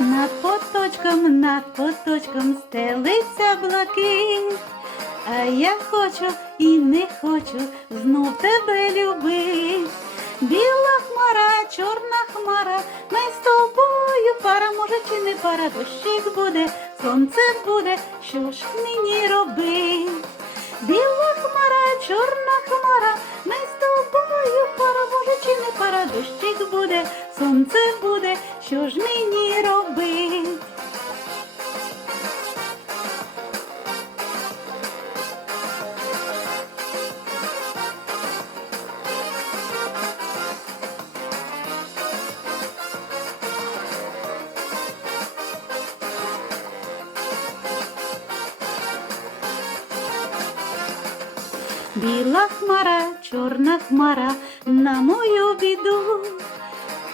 Над поточком, над поточком стелиться блакить. А я хочу і не хочу знов тебе любить. Біла хмара, чорна хмара, ми з тобою пара, може, чи не пара, дощик буде, сонце буде, що ж мені робить? Дощик буде, сонце буде, що ж мені робить? Біла хмара, чорна хмара на мою біду.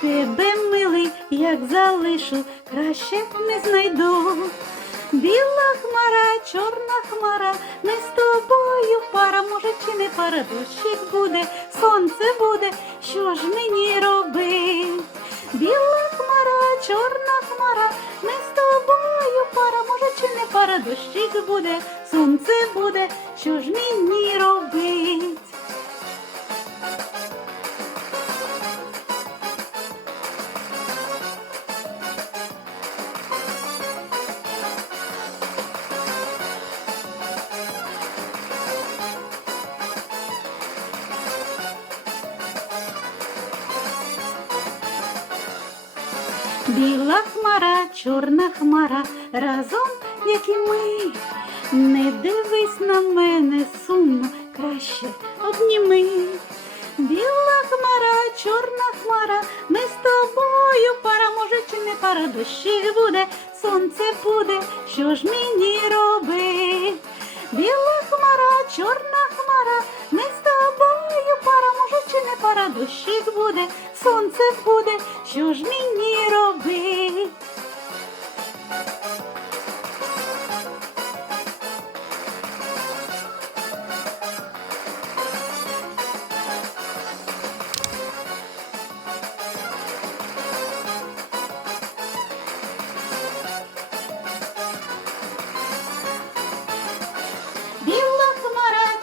Тебе, милий, як залишу, краще не знайду. Біла хмара, чорна хмара, ми з тобою пара, може, чи не пара, дощик буде, сонце буде, що ж мені робить? Пара, дощик буде, сонце буде, що ж мені робить? Біла хмара, чорна хмара, разом, як і ми. Не дивись на мене сумно, краще обніми. Біла хмара, чорна хмара, ми з тобою пара, може, чи не пара, дощик буде, сонце буде, що ж мені робить? Біла хмара, чорна хмара, ми з тобою пара, може, чи не пара, дощик буде, сонце буде, що ж мені робить?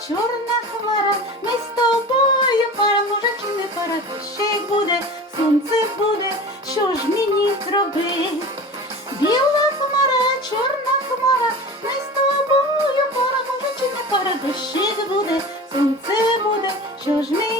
чорна хмара, ми з тобою пара, може чи не пара, дощик буде, сонце буде, що ж мені зробить? Біла хмара, чорна хмара, ми з тобою пара, може чи не пара, дощик буде, сонце буде, що ж мені?